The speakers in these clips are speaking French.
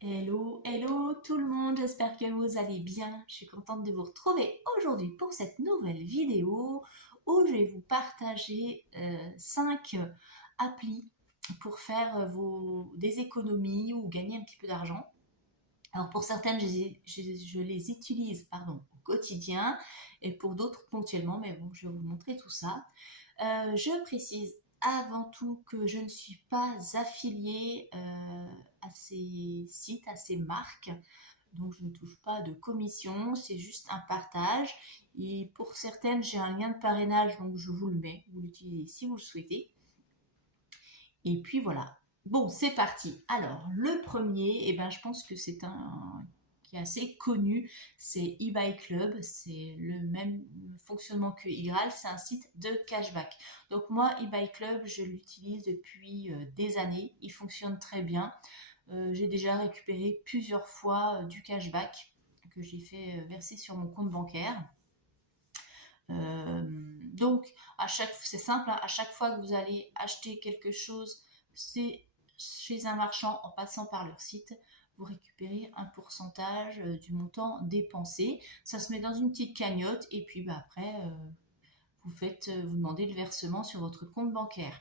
Hello, hello tout le monde, j'espère que vous allez bien. Je suis contente de vous retrouver aujourd'hui pour cette nouvelle vidéo où je vais vous partager 5 applis pour faire des économies ou gagner un petit peu d'argent. Alors pour certaines, je les utilise au quotidien et pour d'autres ponctuellement, mais bon, je vais vous montrer tout ça. Je précise avant tout que je ne suis pas affiliée à ces sites, à ces marques. Donc je ne touche pas de commission, c'est juste un partage. Et pour certaines, j'ai un lien de parrainage, donc je vous le mets. Vous l'utilisez si vous le souhaitez. Et puis voilà. Bon, c'est parti. Alors, le premier, je pense que c'est un qui est assez connu, c'est eBay Club. C'est le même fonctionnement que iGraal, c'est un site de cashback. Donc moi, eBay Club, je l'utilise depuis des années. Il fonctionne très bien. J'ai déjà récupéré plusieurs fois du cashback que j'ai fait verser sur mon compte bancaire. Donc, c'est simple, hein, à chaque fois que vous allez acheter quelque chose, c'est chez un marchand en passant par leur site, vous récupérez un pourcentage du montant dépensé. Ça se met dans une petite cagnotte et puis après, vous demandez le versement sur votre compte bancaire.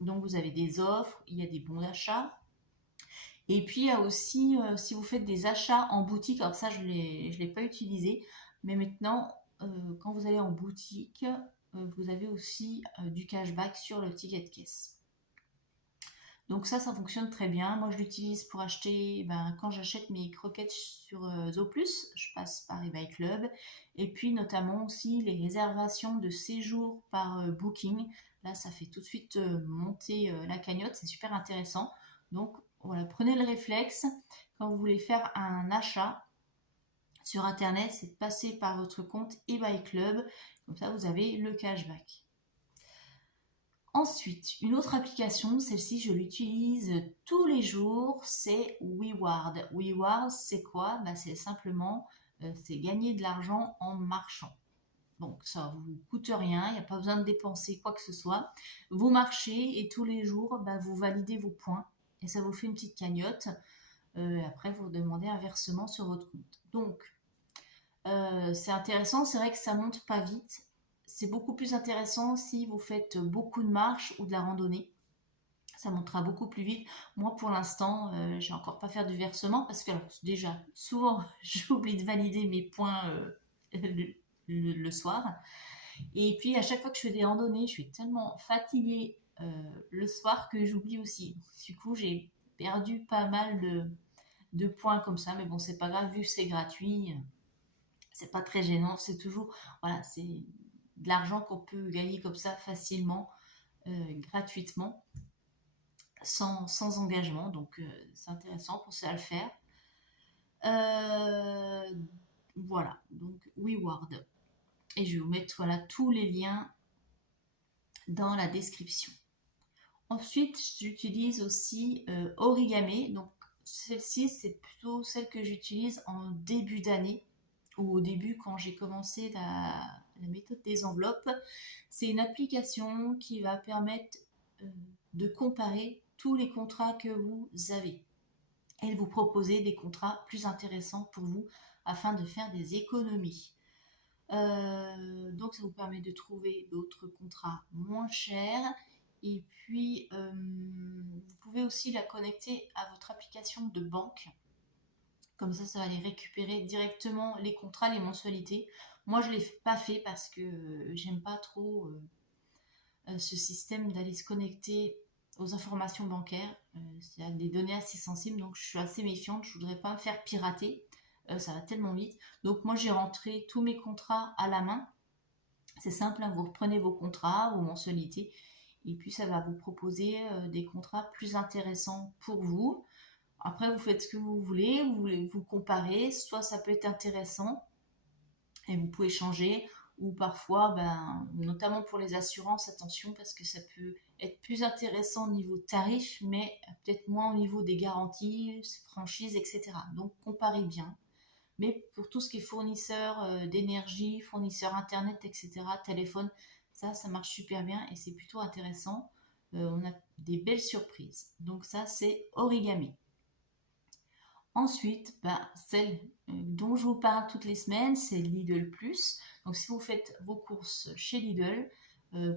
Donc, vous avez des offres, il y a des bons d'achat. Et puis, il y a aussi, si vous faites des achats en boutique, alors ça, je ne l'ai pas utilisé, mais maintenant, quand vous allez en boutique, vous avez aussi du cashback sur le ticket de caisse. Donc ça fonctionne très bien. Moi, je l'utilise pour acheter, quand j'achète mes croquettes sur Zooplus, je passe par eBay Club. Et puis, notamment aussi les réservations de séjour par Booking. Là, ça fait tout de suite monter la cagnotte. C'est super intéressant. Donc, voilà, prenez le réflexe quand vous voulez faire un achat sur Internet, c'est de passer par votre compte eBay Club. Comme ça, vous avez le cashback. Ensuite, une autre application, celle-ci je l'utilise tous les jours, c'est WeWard. WeWard, c'est quoi? C'est simplement c'est gagner de l'argent en marchant. Donc ça vous coûte rien, il n'y a pas besoin de dépenser quoi que ce soit. Vous marchez et tous les jours, vous validez vos points et ça vous fait une petite cagnotte. Après, vous demandez un versement sur votre compte. Donc, c'est intéressant, c'est vrai que ça monte pas vite. C'est beaucoup plus intéressant si vous faites beaucoup de marches ou de la randonnée. Ça montera beaucoup plus vite. Moi, pour l'instant, j'ai encore pas fait du versement parce que alors, déjà, souvent, j'oublie de valider mes points le soir. Et puis, à chaque fois que je fais des randonnées, je suis tellement fatiguée le soir que j'oublie aussi. Du coup, j'ai perdu pas mal de points comme ça. Mais bon, c'est pas grave, vu que c'est gratuit, c'est pas très gênant. C'est toujours, voilà, c'est de l'argent qu'on peut gagner comme ça facilement, gratuitement sans engagement. Donc, c'est intéressant, pensez à le faire. Euh, voilà, donc WeWard. Et je vais vous mettre voilà, tous les liens dans la description. Ensuite, j'utilise aussi Origami. Donc, celle-ci, c'est plutôt celle que j'utilise en début d'année ou au début quand j'ai commencé la méthode des enveloppes. C'est une application qui va permettre euh, de comparer tous les contrats que vous avez et de vous proposer des contrats plus intéressants pour vous afin de faire des économies. Donc ça vous permet de trouver d'autres contrats moins chers et puis vous pouvez aussi la connecter à votre application de banque. Comme ça va aller récupérer directement les contrats, les mensualités. Moi, je ne l'ai pas fait parce que j'aime pas trop ce système d'aller se connecter aux informations bancaires. C'est des données assez sensibles, donc je suis assez méfiante. Je voudrais pas me faire pirater. Ça va tellement vite. Donc moi, j'ai rentré tous mes contrats à la main. C'est simple, hein, vous reprenez vos contrats, vos mensualités, et puis ça va vous proposer des contrats plus intéressants pour vous. Après, vous faites ce que vous voulez vous comparer, soit ça peut être intéressant et vous pouvez changer, ou parfois, notamment pour les assurances, attention parce que ça peut être plus intéressant au niveau tarif, mais peut-être moins au niveau des garanties, franchises, etc. Donc comparez bien. Mais pour tout ce qui est fournisseur d'énergie, fournisseur internet, etc., téléphone, ça marche super bien et c'est plutôt intéressant. On a des belles surprises. Donc ça, c'est Origami. Ensuite, celle dont je vous parle toutes les semaines, c'est Lidl Plus. Donc si vous faites vos courses chez Lidl,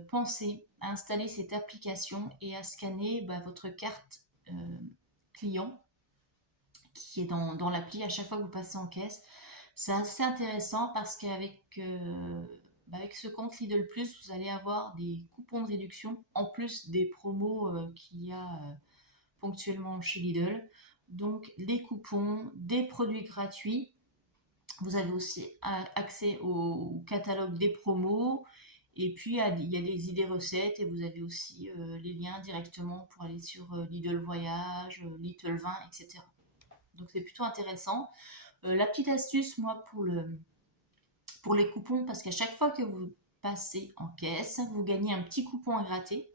pensez à installer cette application et à scanner votre carte client qui est dans l'appli à chaque fois que vous passez en caisse. C'est assez intéressant parce qu'avec avec ce compte Lidl Plus, vous allez avoir des coupons de réduction en plus des promos qu'il y a ponctuellement chez Lidl. Donc des coupons, des produits gratuits. Vous avez aussi accès au catalogue des promos. Et puis il y a des idées recettes et vous avez aussi les liens directement pour aller sur Lidl Voyage, Little Vin, etc. Donc c'est plutôt intéressant. La petite astuce, moi, pour les coupons, parce qu'à chaque fois que vous passez en caisse, vous gagnez un petit coupon à gratter.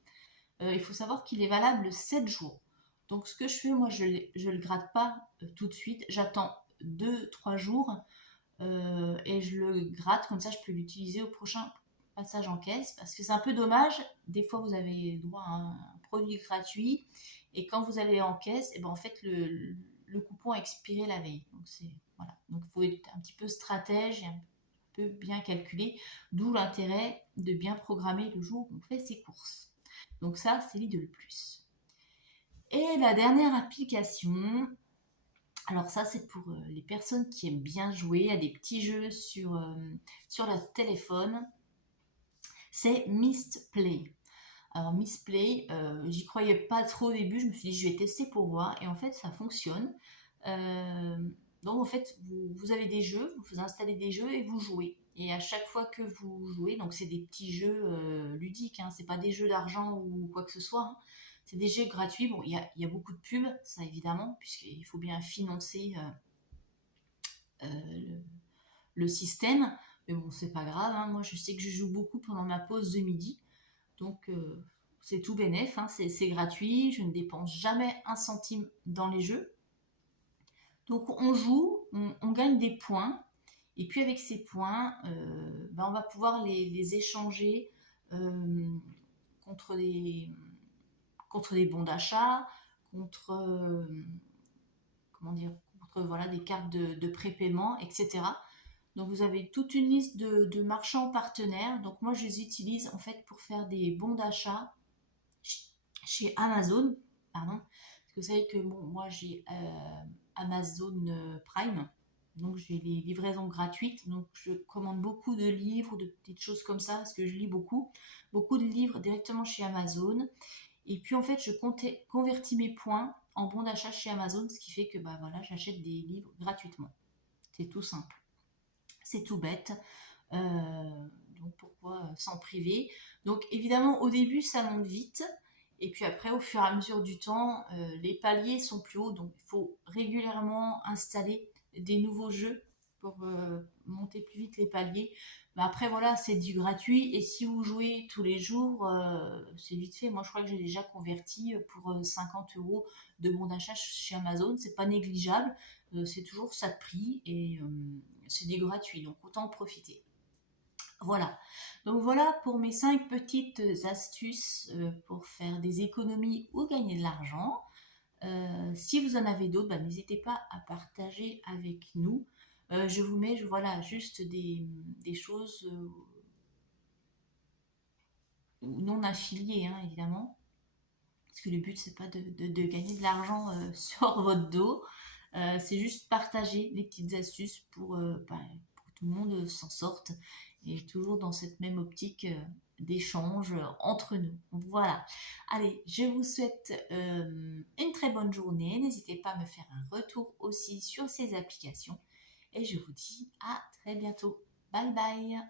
Il faut savoir qu'il est valable 7 jours. Donc ce que je fais, moi, je ne le gratte pas tout de suite. J'attends 2-3 jours et je le gratte, comme ça je peux l'utiliser au prochain passage en caisse. Parce que c'est un peu dommage, des fois vous avez droit à un produit gratuit et quand vous allez en caisse, et ben en fait le coupon a expiré la veille. Donc voilà. Donc il faut être un petit peu stratège et un peu bien calculer, d'où l'intérêt de bien programmer le jour où on fait ses courses. Donc ça, c'est Lidl Plus. Et la dernière application, alors ça, c'est pour les personnes qui aiment bien jouer à des petits jeux sur leur téléphone. C'est Mistplay. Alors Mistplay, j'y croyais pas trop au début. Je me suis dit, je vais tester pour voir. Et en fait, ça fonctionne. Euh, donc en fait, vous avez des jeux, vous installez des jeux et vous jouez. Et à chaque fois que vous jouez, donc c'est des petits jeux ludiques, hein, c'est pas des jeux d'argent ou quoi que ce soit, hein. C'est des jeux gratuits. Bon, il y a beaucoup de pubs, ça évidemment, puisqu'il faut bien financer le, le système. Mais bon, c'est pas grave, hein. Moi, je sais que je joue beaucoup pendant ma pause de midi. Donc, c'est tout bénef, hein. C'est gratuit. Je ne dépense jamais un centime dans les jeux. Donc, on joue, on gagne des points. Et puis, avec ces points, on va pouvoir les échanger euh, contre, contre des bons d'achat, contre, comment dire, contre voilà, des cartes de prépaiement, etc. Donc vous avez toute une liste de marchands partenaires. Donc moi je les utilise en fait pour faire des bons d'achat chez Amazon. Pardon. Parce que vous savez que bon, moi j'ai Amazon Prime. Donc j'ai les livraisons gratuites. Donc je commande beaucoup de livres, de petites choses comme ça, parce que je lis beaucoup. Beaucoup de livres directement chez Amazon. Et puis en fait je convertis mes points en bons d'achat chez Amazon, ce qui fait que voilà, j'achète des livres gratuitement. C'est tout simple. C'est tout bête. Donc pourquoi s'en priver? Donc évidemment au début ça monte vite et puis après au fur et à mesure du temps les paliers sont plus hauts, donc il faut régulièrement installer des nouveaux jeux pour monter plus vite les paliers. Mais après voilà, c'est du gratuit et si vous jouez tous les jours c'est vite fait. Moi je crois que j'ai déjà converti pour 50 € de bon d'achat chez Amazon, c'est pas négligeable. C'est toujours ça de prix et c'est du gratuit, donc autant en profiter. Voilà. Donc voilà pour mes 5 petites astuces pour faire des économies ou gagner de l'argent. Si vous en avez d'autres, n'hésitez pas à partager avec nous. Je vous mets voilà, juste des choses non affiliées, hein, évidemment. Parce que le but, c'est pas de gagner de l'argent sur votre dos. C'est juste partager les petites astuces pour que tout le monde s'en sorte et toujours dans cette même optique d'échange entre nous. Voilà. Allez, je vous souhaite une très bonne journée. N'hésitez pas à me faire un retour aussi sur ces applications et je vous dis à très bientôt. Bye bye.